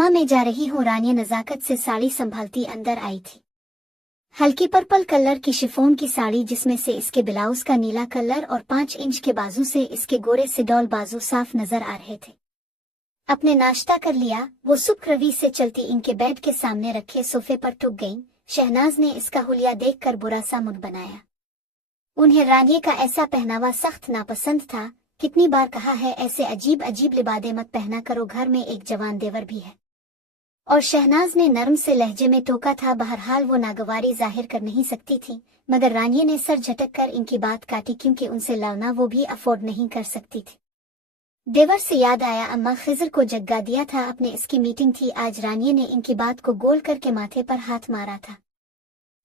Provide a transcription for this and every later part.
अम्मा मैं जा रही हूँ। रानिया नजाकत से साड़ी संभालती अंदर आई थी। हल्की पर्पल कलर की शिफॉन की साड़ी जिसमें से इसके ब्लाउज का नीला कलर और 5 इंच के बाजू से इसके गोरे से डॉल बाजू साफ नजर आ रहे थे। अपने नाश्ता कर लिया, वो सुबह रवि से चलती इनके बेड के सामने रखे सोफे पर टुक गईं। शहनाज ने इसका हुलिया देखकर बुरा सा मुंह बनाया। उन्हें रानिया का ऐसा पहनावा सख्त नापसंद था। कितनी बार कहा है ऐसे अजीब अजीब लिबादे मत पहना करो, घर में एक जवान देवर भी है। और शहनाज ने नरम से लहजे में टोका था। बहरहाल वो नागवारी जाहिर कर नहीं सकती थी, मगर रानिया ने सर झटक कर इनकी बात काटी क्योंकि उनसे लड़ना वो भी अफोर्ड नहीं कर सकती थी। देवर से याद आया, अम्मा खिजर को जगा दिया था अपने, इसकी मीटिंग थी आज। रानिया ने इनकी बात को गोल करके माथे पर हाथ मारा था।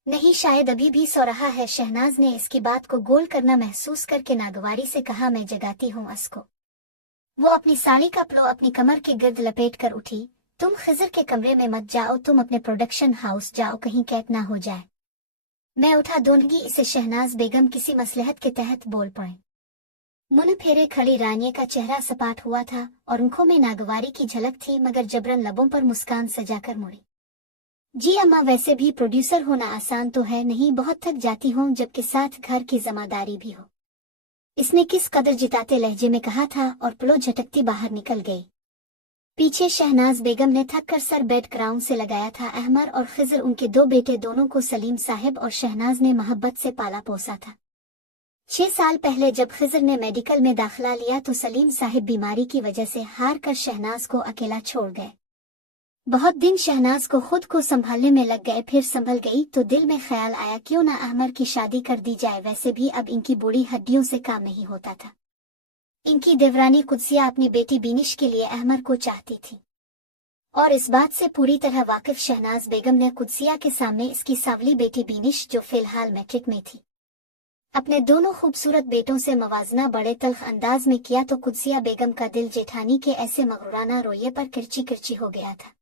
नहीं, शायद अभी भी सो रहा है। शहनाज ने इसकी बात को गोल करना महसूस करके नागवारी से कहा, मैं जगाती हूँ उसको। वो अपनी साड़ी का प्लो अपनी कमर के गिर्द लपेट कर उठी। तुम खिजर के कमरे में मत जाओ, तुम अपने प्रोडक्शन हाउस जाओ, कहीं कैद ना हो जाए। मैं उठा दूंगी इसे। शहनाज बेगम किसी मसलहत के तहत बोल पड़े। मुंह फेरे खड़ी रानिया का चेहरा सपाट हुआ था और आंखों में नागवारी की झलक थी, मगर जबरन लबों पर मुस्कान सजाकर मुड़ी। जी अम्मा, वैसे भी प्रोड्यूसर होना आसान तो है नहीं, बहुत थक जाती हूँ, जबकि साथ घर की जिम्मेदारी भी हो। इसने किस कदर जिताते लहजे में कहा था और प्लो झटकती बाहर निकल गई। पीछे शहनाज बेगम ने थक कर सर बेड ग्राउंड से लगाया था। अहमर और खिजर उनके 2 बेटे, दोनों को सलीम साहिब और शहनाज ने मोहब्बत से पाला पोसा था। 6 साल पहले जब खिजर ने मेडिकल में दाखिला लिया तो सलीम साहिब बीमारी की वजह से हार कर शहनाज को अकेला छोड़ गए। बहुत दिन शहनाज को खुद को संभालने में लग गए, फिर संभल गई तो दिल में ख्याल आया क्यों ना अहमर की शादी कर दी जाए। वैसे भी अब इनकी बूढ़ी हड्डियों से काम नहीं होता था। इनकी देवरानी कुदसिया अपनी बेटी बीनिश के लिए अहमर को चाहती थी और इस बात से पूरी तरह वाकिफ शहनाज बेगम ने कुदसिया के सामने इसकी सावली बेटी बीनिश, जो फिलहाल मैट्रिक में थी, अपने दोनों खूबसूरत बेटों से मवाजना बड़े तल्ख अंदाज में किया तो कुदसिया बेगम का दिल जेठानी के ऐसे मगरूराना रोये पर किरची किरची हो गया था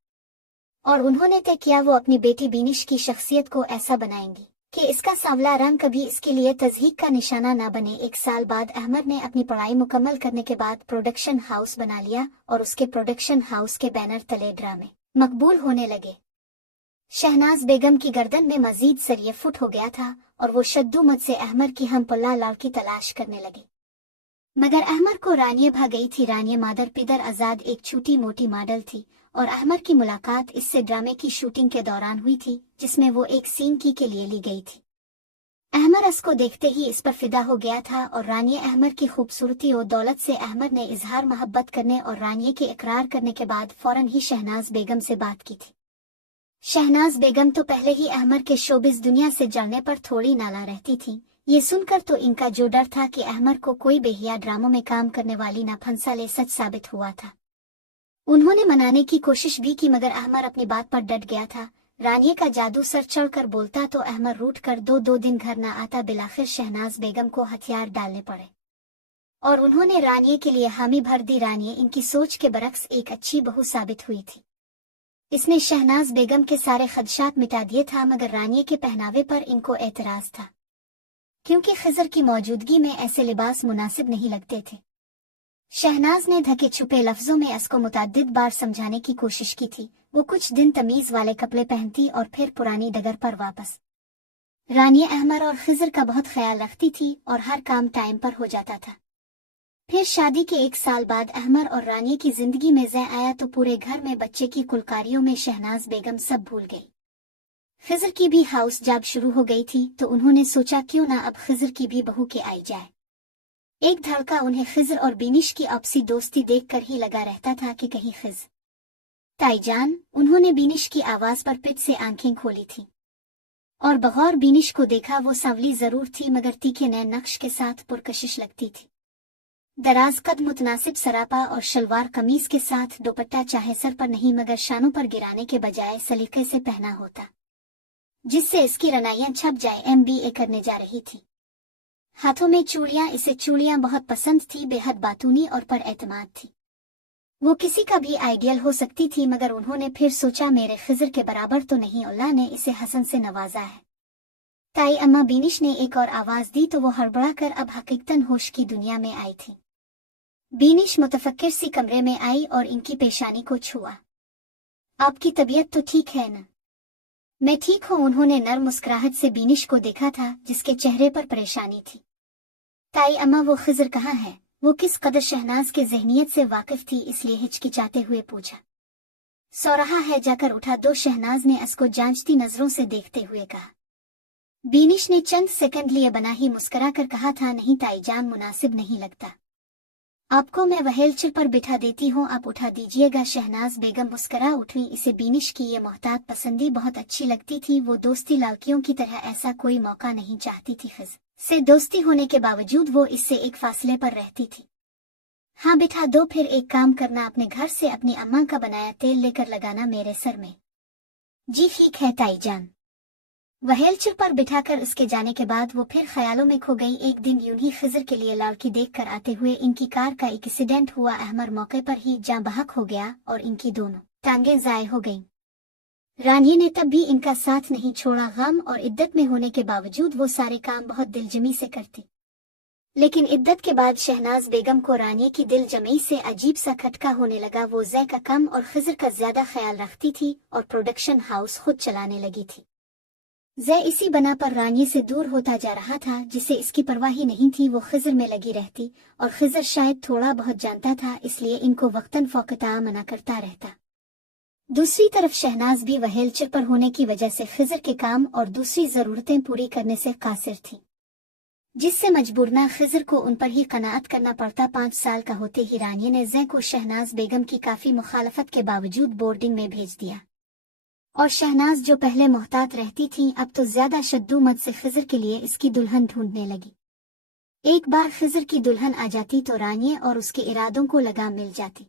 और उन्होंने तय किया वो अपनी बेटी बीनिश की शख्सियत को ऐसा बनाएंगी कि इसका सांवला रंग कभी इसके लिए तज़हीक का निशाना ना बने। 1 साल बाद अहमद ने अपनी पढ़ाई मुकम्मल करने के बाद प्रोडक्शन हाउस बना लिया और उसके प्रोडक्शन हाउस के बैनर तले ड्रामे मकबूल होने लगे। शहनाज बेगम की गर्दन में मजीद सरिये फुट हो गया था और वो शद्दुमत से अहमद की हम पल्ला लड़की तलाश करने लगे, मगर अहमद को रानिया भाग गई थी। रानिया मादर पिदर आजाद एक छोटी मोटी मॉडल थी और अहमद की मुलाकात इससे ड्रामे की शूटिंग के दौरान हुई थी, जिसमें वो एक सीन के लिए ली गई थी। अहमद इसको देखते ही इस पर फिदा हो गया था और रानिया अहमद की खूबसूरती और दौलत से अहमद ने इजहार मोहब्बत करने और रानिया के इकरार करने के बाद फौरन ही शहनाज बेगम से बात की थी। शहनाज बेगम तो पहले ही अहमद के शोबिस दुनिया से जलने पर थोड़ी नाला रहती थी। ये सुनकर तो इनका जो डर था कि अहमद को कोई बेहिया ड्रामों में काम करने वाली नाफंसाले सच साबित हुआ था। उन्होंने मनाने की कोशिश भी की, मगर अहमद अपनी बात पर डट गया था। रानिया का जादू सर चढ़कर बोलता तो अहमद रूठ कर 2 दिन घर न आता। बिलाखिर शहनाज बेगम को हथियार डालने पड़े और उन्होंने रानिया के लिए हामी भर दी। रानिया इनकी सोच के बरक्स एक अच्छी बहू साबित हुई थी। इसने शहनाज बेगम के सारे खदशात मिटा दिए था, मगर रानिया के पहनावे पर इनको एतराज था क्योंकि खिजर की मौजूदगी में ऐसे लिबास मुनासिब नहीं लगते थे। शहनाज ने ढके छुपे लफ्जों में इसको मुतअद्दिद बार समझाने की कोशिश की थी। वो कुछ दिन तमीज वाले कपड़े पहनती और फिर पुरानी डगर पर वापस। रानिया अहमद और खिजर का बहुत ख्याल रखती थी और हर काम टाइम पर हो जाता था। फिर शादी के 1 साल बाद अहमद और रानिया की जिंदगी में ज़ै आया तो पूरे घर में बच्चे की कुलकारियों में शहनाज बेगम सब भूल गई। खिजर की भी हाउस जॉब शुरू हो गई थी तो उन्होंने सोचा क्यों ना अब खिजर की भी बहू के आई जाए। एक धड़का उन्हें खिजर और बीनिश की आपसी दोस्ती देखकर ही लगा रहता था कि कहीं खिज ताईजान। उन्होंने बीनिश की आवाज पर पिट से आंखें खोली थी और बगौर बीनिश को देखा। वो सांवली जरूर थी मगर तीखे नए नक्श के साथ पुरकशिश लगती थी। दराज कद, मुतनासिब सरापा और शलवार कमीज के साथ दुपट्टा चाहे सर पर नहीं मगर शानों पर गिराने के बजाय सलीके से पहना होता, जिससे इसकी रनाइयां छप जाए। MBA करने जा रही थी। हाथों में चूड़ियां, इसे चूड़ियां बहुत पसंद थी, बेहद बातूनी और पर एतमाद थी। वो किसी का भी आइडियल हो सकती थी, मगर उन्होंने फिर सोचा मेरे खिजर के बराबर तो नहीं, अल्लाह ने इसे हसन से नवाजा है। ताई अम्मा बीनिश ने एक और आवाज दी तो वो हड़बड़ा कर अब हकीकतन होश की दुनिया में आई थी। बीनिश मुतफक्किर सी कमरे में आई और इनकी पेशानी को छुआ। आपकी तबीयत तो ठीक है ना? मैं ठीक हूँ। उन्होंने नर्म मुस्कुराहट से बीनिश को देखा था जिसके चेहरे पर परेशानी थी। ताई अम्मा, वो खिजर कहाँ है? वो किस कदर शहनाज के जहनियत से वाकिफ थी, इसलिए हिचकिचाते हुए पूछा। सो रहा है, जाकर उठा दो, शहनाज ने उसको जांचती नजरों से देखते हुए कहा। बीनिश ने चंद सेकंड लिए बना ही मुस्कुरा कर कहा था, नहीं ताईजान, मुनासिब नहीं लगता। आपको मैं व्हीलचेयर पर बिठा देती हूँ, आप उठा दीजिएगा। शहनाज बेगम मुस्कुरा उठी। इसे बीनिश की ये मोहतात पसंदी बहुत अच्छी लगती थी। वो दोस्ती लड़कियों की तरह ऐसा कोई मौका नहीं चाहती थी। खिज से दोस्ती होने के बावजूद वो इससे एक फासले पर रहती थी। हाँ बिठा दो, फिर एक काम करना, अपने घर से अपनी अम्मा का बनाया तेल लेकर लगाना मेरे सर में। जी ठीक है ताईजान। व्हीलचेयर पर बिठाकर उसके जाने के बाद वो फिर ख्यालों में खो गई। एक दिन यूं ही खिजर के लिए लड़की देखकर आते हुए इनकी कार का एक एक्सीडेंट हुआ। अहमर मौके पर ही जाँ बहक हो गया और इनकी दोनों टांगें ज़ाय हो गईं। रानिया ने तब भी इनका साथ नहीं छोड़ा। गम और इद्दत में होने के बावजूद वो सारे काम बहुत दिलजमी से करती, लेकिन इद्दत के बाद शहनाज बेगम को रानिया की दिलजमी से अजीब सा खटका होने लगा। वो ज़ै का कम और खिजर का ज्यादा ख्याल रखती थी और प्रोडक्शन हाउस खुद चलाने लगी थी। ज़ै इसी बना पर रानिया से दूर होता जा रहा था, जिसे इसकी परवाह ही नहीं थी। वो खिजर में लगी रहती और खिजर शायद थोड़ा बहुत जानता था, इसलिए इनको वक्तन फ़ौक़ता मना करता रहता। दूसरी तरफ शहनाज भी व्हीलचेयर पर होने की वजह से खिजर के काम और दूसरी ज़रूरतें पूरी करने से कासिर थी, जिससे मजबूरना खिजर को उन पर ही कनाअत करना पड़ता। 5 साल का होते ही रानिया ने ज़ै को शहनाज बेगम की काफ़ी मुखालफत के बावजूद बोर्डिंग में भेज दिया, और शहनाज जो पहले मोहतात रहती थी अब तो ज्यादा शद्दूमत से खिजर के लिए इसकी दुल्हन ढूंढने लगी। एक बार खिजर की दुल्हन आ जाती तो रानिया और उसके इरादों को लगाम मिल जाती।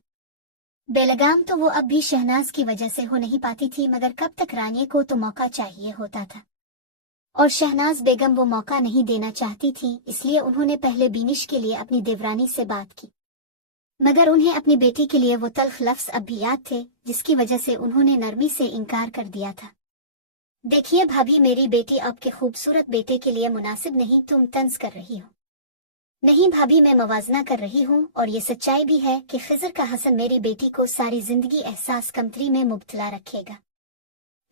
बेलगाम तो वो अब भी शहनाज की वजह से हो नहीं पाती थी, मगर कब तक रानिया को तो मौका चाहिए होता था, और शहनाज बेगम वो मौका नहीं देना चाहती थी। इसलिए उन्होंने पहले बीनिश के लिए अपनी देवरानी से बात की, मगर उन्हें अपनी बेटी के लिए वो तल्ख लफ्ज़ अब भी याद थे, जिसकी वजह से उन्होंने नरमी से इनकार कर दिया था। देखिए भाभी, मेरी बेटी आपके खूबसूरत बेटे के लिए मुनासिब नहीं। तुम तंज कर रही हो। नहीं भाभी, मैं मवाजना कर रही हूँ, और ये सच्चाई भी है कि खिजर का हसन मेरी बेटी को सारी जिंदगी एहसास कमतरी में मुब्तला रखेगा।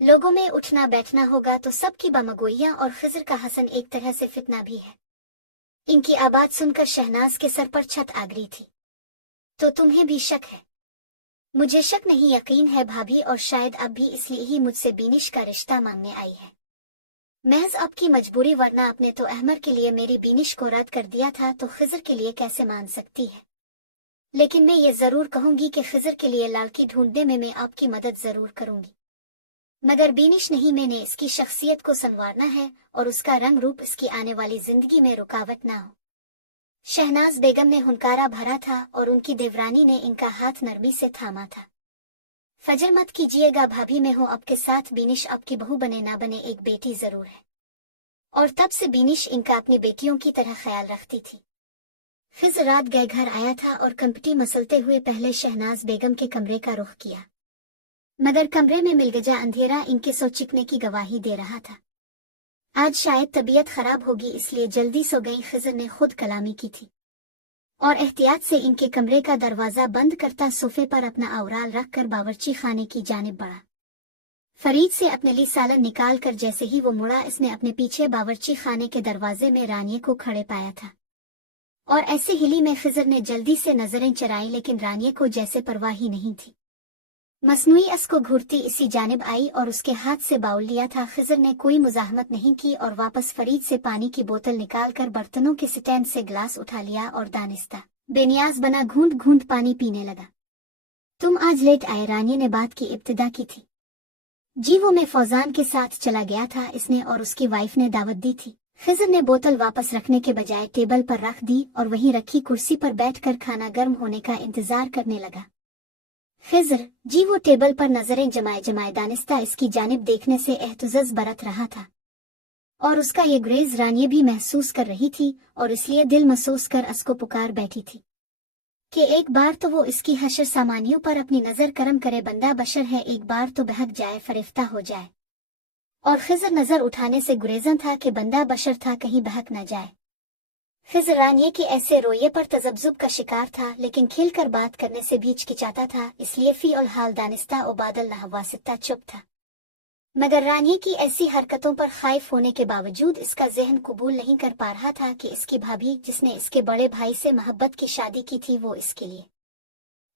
लोगों में उठना बैठना होगा तो सबकी बमगोइयाँ, और खिजर का हसन एक तरह से फितना भी है। इनकी आवाज सुनकर शहनाज के सर पर छत आ गई थी। तो तुम्हें भी शक है? मुझे शक नहीं, यकीन है भाभी, और शायद अब भी इसलिए ही मुझसे बीनिश का रिश्ता मांगने आई है। महज आपकी मजबूरी, वरना आपने तो अहमर के लिए मेरी बीनिश को रद्द कर दिया था, तो खिजर के लिए कैसे मान सकती है? लेकिन मैं ये जरूर कहूंगी कि खिजर के लिए लड़की ढूंढने में मैं आपकी मदद जरूर करूंगी, मगर बीनिश नहीं, मैंने इसकी शख्सियत को संवारना है और उसका रंग रूप इसकी आने वाली जिंदगी में रुकावट ना हो। शहनाज बेगम ने हुनकारा भरा था और उनकी देवरानी ने इनका हाथ नरमी से थामा था। फजर मत कीजिएगा भाभी, मैं हूँ आपके साथ। बीनिश आपकी बहू बने ना बने, एक बेटी जरूर है, और तब से बीनिश इनका अपनी बेटियों की तरह ख्याल रखती थी। खिजर रात गए घर आया था और कंपटी मसलते हुए पहले शहनाज बेगम के कमरे का रुख किया, मगर कमरे में मिलगजा अंधेरा इनके सो चिकने की गवाही दे रहा था। आज शायद तबीयत खराब होगी, इसलिए जल्दी सो गई। खिजर ने खुद कलामी की थी और एहतियात से इनके कमरे का दरवाजा बंद करता सोफे पर अपना अवराल रखकर बावर्ची खाने की जानिब बढ़ा। फरीद से अपने लिए सालन निकाल कर जैसे ही वो मुड़ा, इसने अपने पीछे बावर्ची खाने के दरवाजे में रानिया को खड़े पाया था, और ऐसे हिली में खिजर ने जल्दी से नजरें चराई, लेकिन रानिया को जैसे परवाह ही नहीं थी। मसनूई को घूरती इसी जानिब आई और उसके हाथ से बाउल लिया था। खिजर ने कोई मुजाहमत नहीं की और वापस फरीद से पानी की बोतल निकालकर बर्तनों के स्टैंड से ग्लास उठा लिया और दानिस्ता बेनियाज बना घूंट घूंट पानी पीने लगा। तुम आज लेट आए, रानिया ने बात की इब्तिदा की थी। जी वो मैं फौजान के साथ चला गया था, इसने और उसकी वाइफ ने दावत दी थी। खिजर ने बोतल वापस रखने के बजाय टेबल पर रख दी और वहीं रखी कुर्सी पर बैठकर खाना गर्म होने का इंतजार करने लगा। खिजर जी वो टेबल पर नजरें जमाए जमाए दानिस्ता इसकी जानिब देखने से एहतुजज बरत रहा था, और उसका ये ग्रेज रानिया भी महसूस कर रही थी, और इसलिए दिल महसूस कर उसको पुकार बैठी थी कि एक बार तो वो इसकी हशर सामानियों पर अपनी नजर करम करे। बंदा बशर है, एक बार तो बहक जाए, फरिफ्ता हो जाए। और खिजर नजर उठाने से गुरेजन था कि बंदा बशर था, कहीं बहक न जाए। खिज़र रानिया के ऐसे रोये पर तजब्जुब का शिकार था, लेकिन खिलकर बात करने से भी हिचकिचाता था, इसलिए फी और हाल दानिस्ता और बादल नहवासिता चुप था। मगर रानिया की ऐसी हरकतों पर खाइफ होने के बावजूद इसका जहन कबूल नहीं कर पा रहा था कि इसकी भाभी, जिसने इसके बड़े भाई से मोहब्बत की शादी की थी, वो इसके लिए।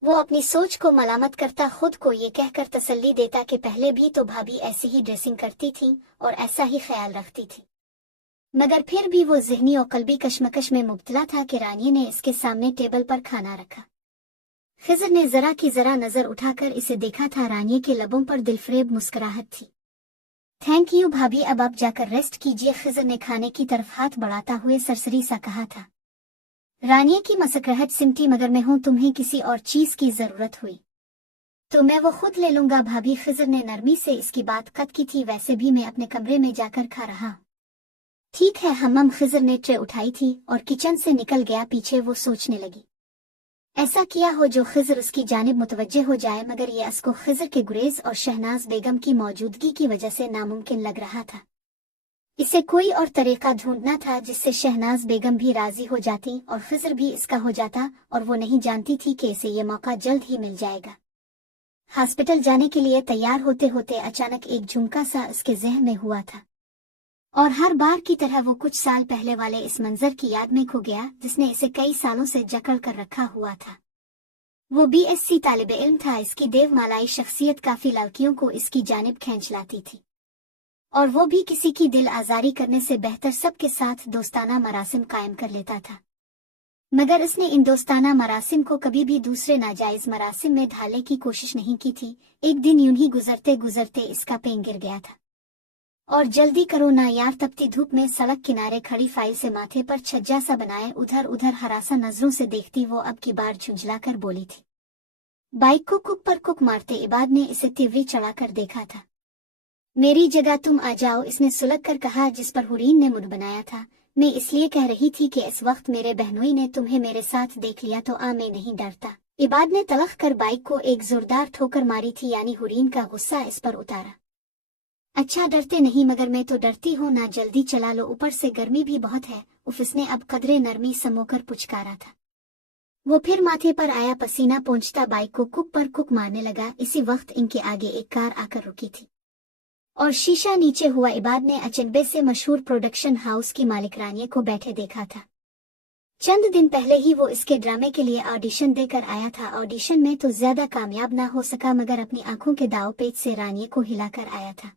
वो अपनी सोच को मलामत करता खुद को ये कहकर तसल्ली देता कि पहले भी तो भाभी ऐसी ही ड्रेसिंग करती थी और ऐसा ही ख्याल रखती थी। मगर फिर भी वो ज़हनी और कल्बी कश्मकश में मुब्तला था कि रानिया ने इसके सामने टेबल पर खाना रखा। खिज़र ने जरा की जरा नजर उठाकर इसे देखा था। रानिया के लबों पर दिलफरेब मुस्कुराहट थी। थैंक यू भाभी, अब आप जाकर रेस्ट कीजिए, खिज़र ने खाने की तरफ हाथ बढ़ाता हुए सरसरी सा कहा था। रानिया की मसकराहट सिमटी, मगर मैं हूं, तुम्हें किसी और चीज की जरूरत हुई तो मैं वो खुद ले लूंगा भाभी। खिज़र ने नरमी से इसकी बात कत की थी, वैसे भी मैं अपने कमरे में जाकर खा रहा हूं। ठीक है हम्मम। खिज़र ने ट्रे उठाई थी और किचन से निकल गया। पीछे वो सोचने लगी, ऐसा किया हो जो खिज़र उसकी जानिब मुतवज्जे हो जाए, मगर ये उसको खिज़र के गुरेज और शहनाज बेगम की मौजूदगी की वजह से नामुमकिन लग रहा था। इसे कोई और तरीका ढूंढना था जिससे शहनाज बेगम भी राजी हो जाती और खिज़र भी इसका हो जाता, और वो नहीं जानती थी कि इसे ये मौका जल्द ही मिल जाएगा। हॉस्पिटल जाने के लिए तैयार होते होते अचानक एक झुमका सा उसके जहन में हुआ था, और हर बार की तरह वो कुछ साल पहले वाले इस मंजर की याद में खो गया जिसने इसे कई सालों से जकड़ कर रखा हुआ था। वो BSc तालिब इल्म था। इसकी देवमालाई शख्सियत काफी लड़कियों को इसकी जानिब खींच लाती थी, और वो भी किसी की दिल आजारी करने से बेहतर सबके साथ दोस्ताना मरासिम कायम कर लेता था। मगर इसने इन दोस्ताना मरासिम को कभी भी दूसरे नाजायज मरासिम में ढालने की कोशिश नहीं की थी। एक दिन यूं ही गुजरते गुजरते इसका पेन गिर गया था, और जल्दी करो ना यार, तपती धूप में सड़क किनारे खड़ी फाइल से माथे पर छज्जा सा बनाए उधर उधर हरासा नजरों से देखती वो अब की बार झुंझला कर बोली थी। बाइक को कुक पर कुक मारते इबाद ने इसे तिवरी चढ़ाकर देखा था। मेरी जगह तुम आ जाओ, इसने सुलग कर कहा, जिस पर हुरीन ने मुड़ बनाया था। मैं इसलिए कह रही थी कि इस वक्त मेरे बहनोई ने तुम्हें मेरे साथ देख लिया तो मैं नहीं डरता। इबाद ने तलख कर बाइक को एक जोरदार ठोकर मारी थी, यानी हुरीन का गुस्सा इस पर उतारा। अच्छा डरते नहीं, मगर मैं तो डरती हूँ ना, जल्दी चला लो, ऊपर से गर्मी भी बहुत है। उसने अब कदरे नरमी समोकर पुचकारा था। वो फिर माथे पर आया पसीना पोंछता बाइक को कुक पर कुक मारने लगा। इसी वक्त इनके आगे एक कार आकर रुकी थी और शीशा नीचे हुआ। इबाद ने अचंभे से मशहूर प्रोडक्शन हाउस की मालिक रानिया को बैठे देखा था। चंद दिन पहले ही वो इसके ड्रामे के लिए ऑडिशन देकर आया था। ऑडिशन में तो ज्यादा कामयाब ना हो सका, मगर अपनी आंखों के दाव पेच से रानिया को हिलाकर आया था।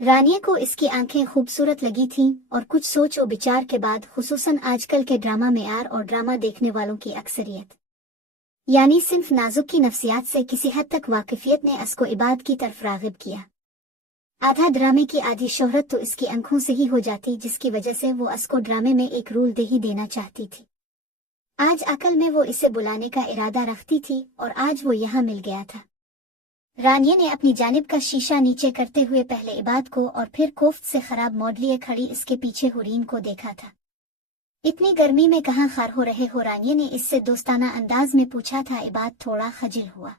रानिया को इसकी आंखें खूबसूरत लगी थीं, और कुछ सोच और विचार के बाद, खुसूसन आजकल के ड्रामा मेयार और ड्रामा देखने वालों की अक्सरियत यानी सिर्फ नाजुक की नफ्सियात से किसी हद तक वाकिफियत ने इसको इबाद की तरफ रागिब किया। आधा ड्रामे की आधी शोहरत तो इसकी आंखों से ही हो जाती, जिसकी वजह से वो इसको ड्रामे में एक रोल दे ही देना चाहती थी। आज अकल में वो इसे बुलाने का इरादा रखती थी, और आज वो यहाँ मिल गया था। रानिया ने अपनी जानिब का शीशा नीचे करते हुए पहले इबाद को और फिर कोफ्त से खराब मॉडलिए खड़ी इसके पीछे हुरीन को देखा था। इतनी गर्मी में कहाँ खार हो रहे हो, रानिया ने इससे दोस्ताना अंदाज में पूछा था। इबाद थोड़ा खजिल हुआ।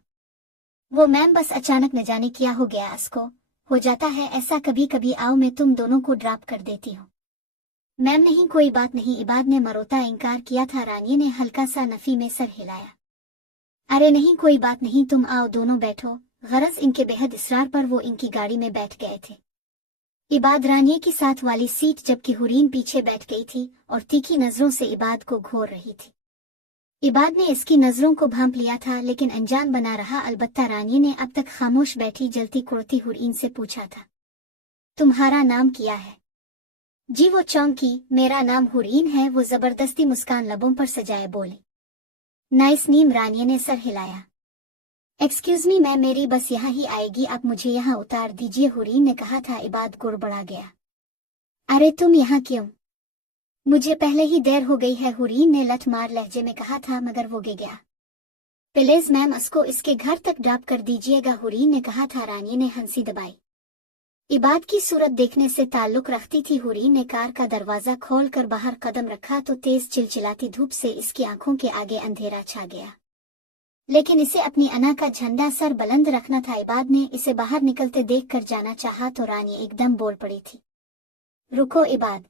वो मैम बस अचानक न जाने क्या हो गया, इसको हो जाता है ऐसा कभी कभी, आओ मैं तुम दोनों को ड्रॉप कर देती हूँ। मैम नहीं, कोई बात नहीं, इबाद ने मरोता इनकार किया था। रानिया ने हल्का सा नफी में सर हिलाया। अरे नहीं कोई बात नहीं, तुम आओ दोनों बैठो। गरज इनके बेहद इसरार पर वो इनकी गाड़ी में बैठ गए थे। इबाद रानिया की साथ वाली सीट, जबकि हुरीन पीछे बैठ गई थी और तीखी नजरों से इबाद को घोर रही थी। इबाद ने इसकी नजरों को भांप लिया था, लेकिन अनजान बना रहा। अलबत्ता रानिया ने अब तक खामोश बैठी जलती कुड़ती हुरीन से पूछा था, तुम्हारा नाम क्या है? जी वो चौंकी। मेरा नाम हुरीन है, वो जबरदस्ती मुस्कान लबों पर सजाए बोली। नाइस नेम, रानिया ने सर हिलाया। एक्सक्यूज मी मैम, मेरी बस यहाँ ही आएगी, आप मुझे यहाँ उतार दीजिए, हुरीन ने कहा था। इबाद गुड़बड़ा गया। अरे तुम यहाँ क्यों? मुझे पहले ही देर हो गई है, हुरीन ने लठमार लहजे में कहा था, मगर वो गया। प्लीज मैम उसको इसके घर तक ड्रॉप कर दीजिएगा, हुरीन ने कहा था। रानिया ने हंसी दबाई। इबाद की सूरत देखने से ताल्लुक रखती थी। हुरीन ने कार का दरवाजा खोलकर बाहर कदम रखा तो तेज चिलचिलाती धूप से इसकी आंखों के आगे अंधेरा छा गया, लेकिन इसे अपनी अना का झंडा सर बुलंद रखना था। इबाद ने इसे बाहर निकलते देखकर जाना चाहा तो रानी एकदम बोल पड़ी थी। रुको इबाद,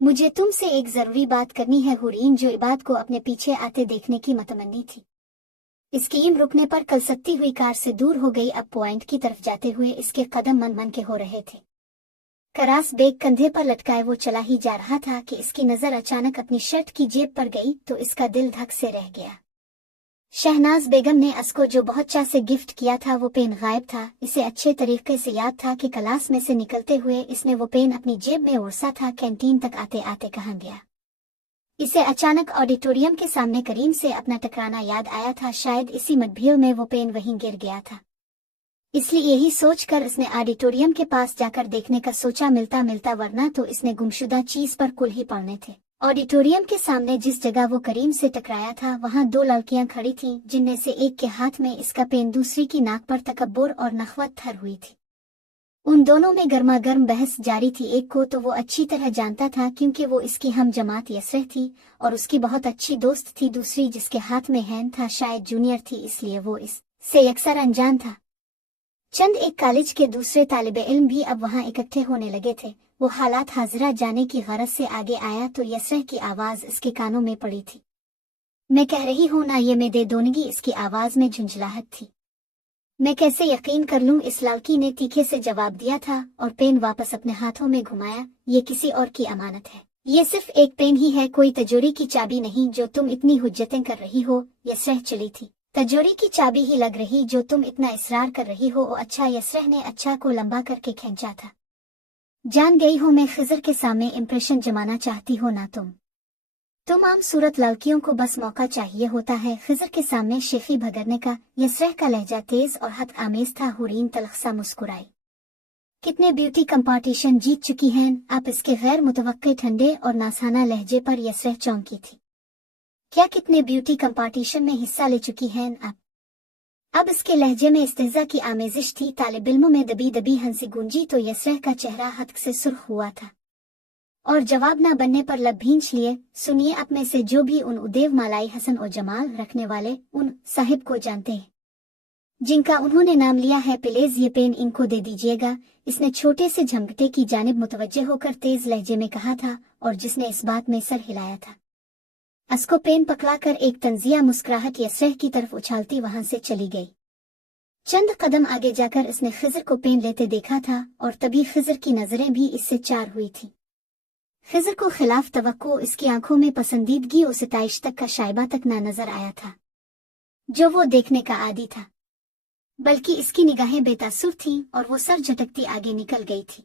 मुझे तुमसे एक जरूरी बात करनी है हुरीन, जो इबाद को अपने पीछे आते देखने की मतमन्नी थी। स्कीम रुकने पर कलसकती हुई कार से दूर हो गई। अब पॉइंट की तरफ जाते हुए इसके कदम मन मन के हो रहे थे। करास बेग कंधे पर लटकाए वो चला ही जा रहा था कि इसकी नजर अचानक अपनी शर्ट की जेब पर गई तो इसका दिल धक से रह गया। शहनाज बेगम ने असको जो बहुत चाह से गिफ्ट किया था वो पेन गायब था। इसे अच्छे तरीके से याद था कि क्लास में से निकलते हुए इसने वो पेन अपनी जेब में ओरसा था। कैंटीन तक आते आते कहाँ गया। इसे अचानक ऑडिटोरियम के सामने करीम से अपना टकराना याद आया था। शायद इसी मतभेड़ में वो पेन वहीं गिर गया था, इसलिए यही सोचकर इसने ऑडिटोरियम के पास जाकर देखने का सोचा। मिलता मिलता, वरना तो इसने गुमशुदा चीज पर कुल ही पड़ने थे। ऑडिटोरियम के सामने जिस जगह वो करीम से टकराया था वहां दो लड़कियां खड़ी थीं, जिनमें से एक के हाथ में इसका पेन, दूसरी की नाक पर तकब्बुर और नखवत थर हुई थी। उन दोनों में गर्मा गर्म बहस जारी थी। एक को तो वो अच्छी तरह जानता था क्योंकि वो इसकी हम जमात यसरह थी और उसकी बहुत अच्छी दोस्त थी। दूसरी जिसके हाथ में हैंड था शायद जूनियर थी, इसलिए वो इससे अक्सर अनजान था। चंद एक कॉलेज के दूसरे तालिबे इल्म भी अब वहां इकट्ठे होने लगे थे। वो हालात हाजिरा जाने की गरज से आगे आया तो यसरह की आवाज इसके कानों में पड़ी थी। मैं कह रही हूं ना, ये मैं दे दोनगी। इसकी आवाज में झुंझलाहट थी। मैं कैसे यकीन कर लूं, इस लड़की ने तीखे से जवाब दिया था और पेन वापस अपने हाथों में घुमाया। ये किसी और की अमानत है। ये सिर्फ एक पेन ही है, कोई तिजोरी की चाबी नहीं जो तुम इतनी हुज्जतें कर रही हो। यसरह चली थी। तिजोरी की चाबी ही लग रही जो तुम इतना इसरार कर रही हो। ओ अच्छा, यसरह ने अच्छा को लंबा करके खींचा था। जान गई हो मैं खिजर के सामने इम्प्रेशन जमाना चाहती हो ना तुम आम सूरत लड़कियों को बस मौका चाहिए होता है खिजर के सामने शेखी भगरने का। यसरह का लहजा तेज और हद आमेज था। हुरीन तलखसा मुस्कुराई। कितने ब्यूटी कंपटीशन जीत चुकी हैं आप। इसके गैर मुतवक्के ठंडे और नासाना लहजे पर यसरह चौंकी थी। क्या कितने ब्यूटी कंपटीशन में हिस्सा ले चुकी हैं आप। अब इसके लहजे में इस्तेज़ा की आमेजिश थी। तालिबिल्मों में दबी दबी हंसी गूंजी तो यसरह का चेहरा हद से सुर्ख हुआ था और जवाब न बनने पर लब भींच लिए। सुनिए, आप में से जो भी उन उदेव मालाई हसन और जमाल रखने वाले उन साहिब को जानते हैं जिनका उन्होंने नाम लिया है, प्लीज ये पेन इनको दे दीजिएगा। इसने छोटे से झमकटे की जानिब मुतवज्जे होकर तेज लहजे में कहा था और जिसने इस बात में सर हिलाया था। असको पेन पकड़ाकर एक तंजिया मुस्कुराहट यसरह की तरफ उछालती वहां से चली गई। चंद कदम आगे जाकर इसने खिजर को पेन लेते देखा था और तभी खिजर की नजरें भी इससे चार हुई थी। खिजर को खिलाफ तवक्को इसकी आंखों में पसंदीदगी और सिताइश तक का शाइबा तक ना नजर आया था जो वो देखने का आदी था, बल्कि इसकी निगाहें बेतासुर थीं और वो सर झटकती आगे निकल गई थी।